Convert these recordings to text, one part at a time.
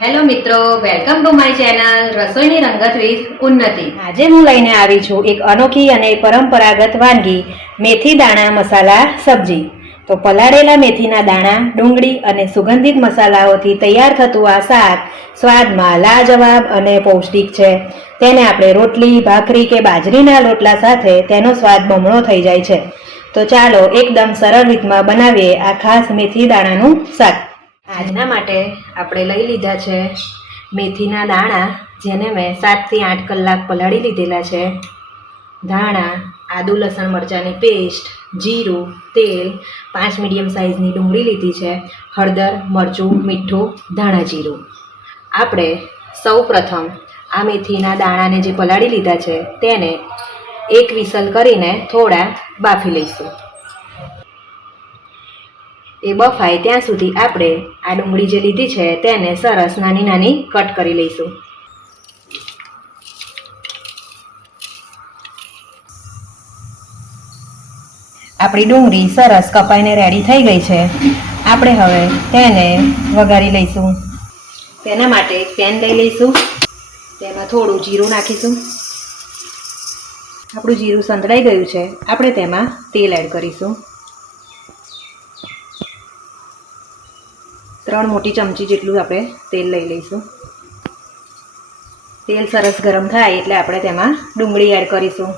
Hello મિત્રો, welcome to my channel રસોઈની રંગત with ઉન્નતિ। આજે હું લઈને આવી છું એક અનોખી અને પરંપરાગત વાનગી મેથી દાણા મસાલા સબ્જી। તો પલાળેલા મેથીના દાણા, ડુંગળી અને સુગંધિત મસાલાઓથી તૈયાર થતું આ શાક સ્વાદમાં લાજવાબ અને પૌષ્ટિક છે। તેને આપણે રોટલી, ભાખરી કે બાજરીના રોટલા સાથે તેનો સ્વાદ બમણો થઈ જાય છે। તો ચાલો એકદમ સરળ રીતમાં બનાવીએ આ ખાસ મેથી દાણાનું શાક। આજના માટે આપણે લઈ લીધા છે મેથીના દાણા, જેને મેં 7 થી 8 કલાક પલાળી લીધેલા છે। ધાણા, આદુ લસણ મરચાંની પેસ્ટ, જીરું, તેલ, 5 મીડિયમ સાઇઝની ડુંગળી લીધી છે, હળદર, મરચું, મીઠું, ધાણા જીરું। આપણે સૌ પ્રથમ આ મેથીના દાણાને જે પલાળી લીધા છે તેને એક વિસલ કરીને થોડા બાફી લઈશું। એ બફાય ત્યાં સુધી આપણે આ ડુંગળી જે લીધી છે તેને સરસ નાની નાની કટ કરી લઈશું। આપણી ડુંગળી સરસ કપાઈને રેડી થઈ ગઈ છે। આપણે હવે તેને વઘારી લઈશું। તેના માટે એક પેન લઈ લઈશું, તેમાં થોડું જીરું નાખીશું। આપણું જીરું સંતળાઈ ગયું છે, આપણે તેમાં તેલ એડ કરીશું। 3 મોટી ચમચી જેટલું આપણે તેલ લઈ લઈશું। તેલ સરસ ગરમ થાય એટલે આપણે તેમાં ડુંગળી એડ કરીશું।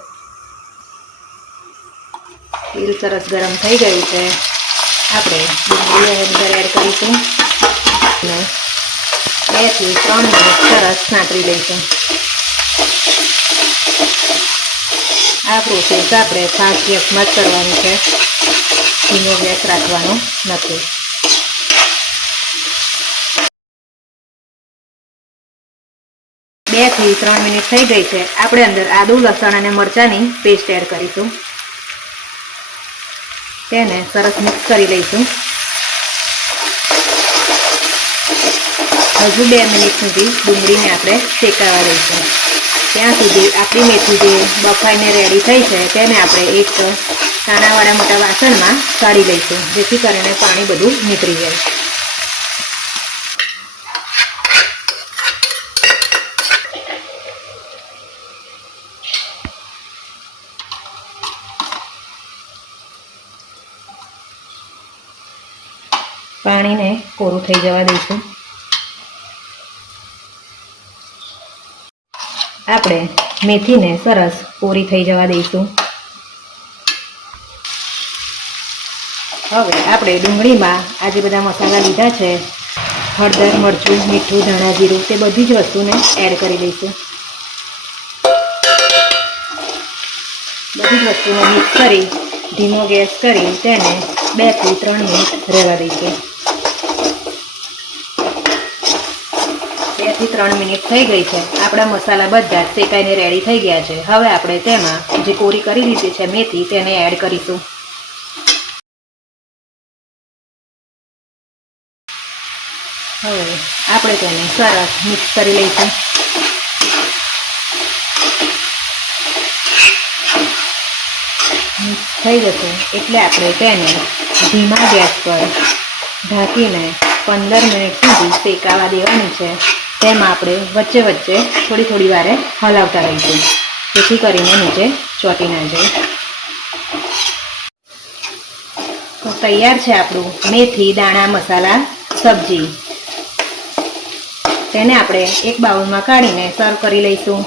તેલ સરસ ગરમ થઈ ગયું છે, આપણે ડુંગળી અંદર એડ કરીશું અને 2 થી 3 મિનિટ સરસ સાંતળી લઈશું। આ પ્રોસેસ આપણે ફાસ્ટ ગેસમાં જ કરવાની છે, ધીમો ગેસ રાખવાનો નથી। 2 થી 3 મિનિટ થઈ ગઈ છે, આપણે અંદર આદુ લસણ અને મરચાંની પેસ્ટ એડ કરીશું। તેને સરસ મિક્સ કરી લઈશું। હજુ 2 મિનિટ સુધી ડુંગળીને આપણે શેકાવા દઈશું। ત્યાં સુધી આપણી મેથી જે બફાઈને રેડી થઈ છે તેને આપણે એક કાણાવાળા મોટા વાસણમાં કાઢી લઈશું, જેથી કરીને પાણી બધું નીકળી જાય। પાણીને કોરું થઈ જવા દઈશું। આપણે મેથીને સરસ કોરી થઈ જવા દઈશું। હવે આપણે ડુંગળીમાં આ જે બધા મસાલા લીધા છે, હળદર, મરચું, મીઠું, ધાણા જીરું, તે બધી જ વસ્તુને એડ કરી દઈશું। બધી જ વસ્તુને મિક્સ કરી ધીમો ગેસ કરી તેને 2 થી 3 મિનિટ રહેવા દઈશું। 2 થી 3 મિનિટ થઈ ગઈ છે, આપણા મસાલા બધા જ શેકાઈને રેડી થઈ ગયા છે। હવે આપણે તેમાં જે કોરી કરી દીધી છે મેથી તેને એડ કરીશું। હવે આપણે તેને સરસ મિક્સ કરી લઈશું। મિક્સ થઈ જશે એટલે આપણે તેને ધીમા ગેસ પર ઢાંકીને 15 મિનિટ સુધી શેકાવા દેવાની છે। તેમાં આપણે વચ્ચે વચ્ચે થોડી વારે હલાવતા રહીશું, જેથી કરીને નીચે ચોંટી ના જાય। તો તૈયાર છે આપણું મેથી દાણા મસાલા સબ્જી। તેને આપણે એક બાઉલમાં કાઢીને સર્વ કરી લઈશું।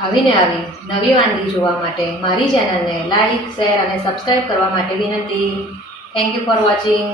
આવીને આવી નવી વાનગી જોવા માટે મારી ચેનલને લાઈક, શેર અને સબસ્ક્રાઈબ કરવા માટે વિનંતી। Thank you for watching.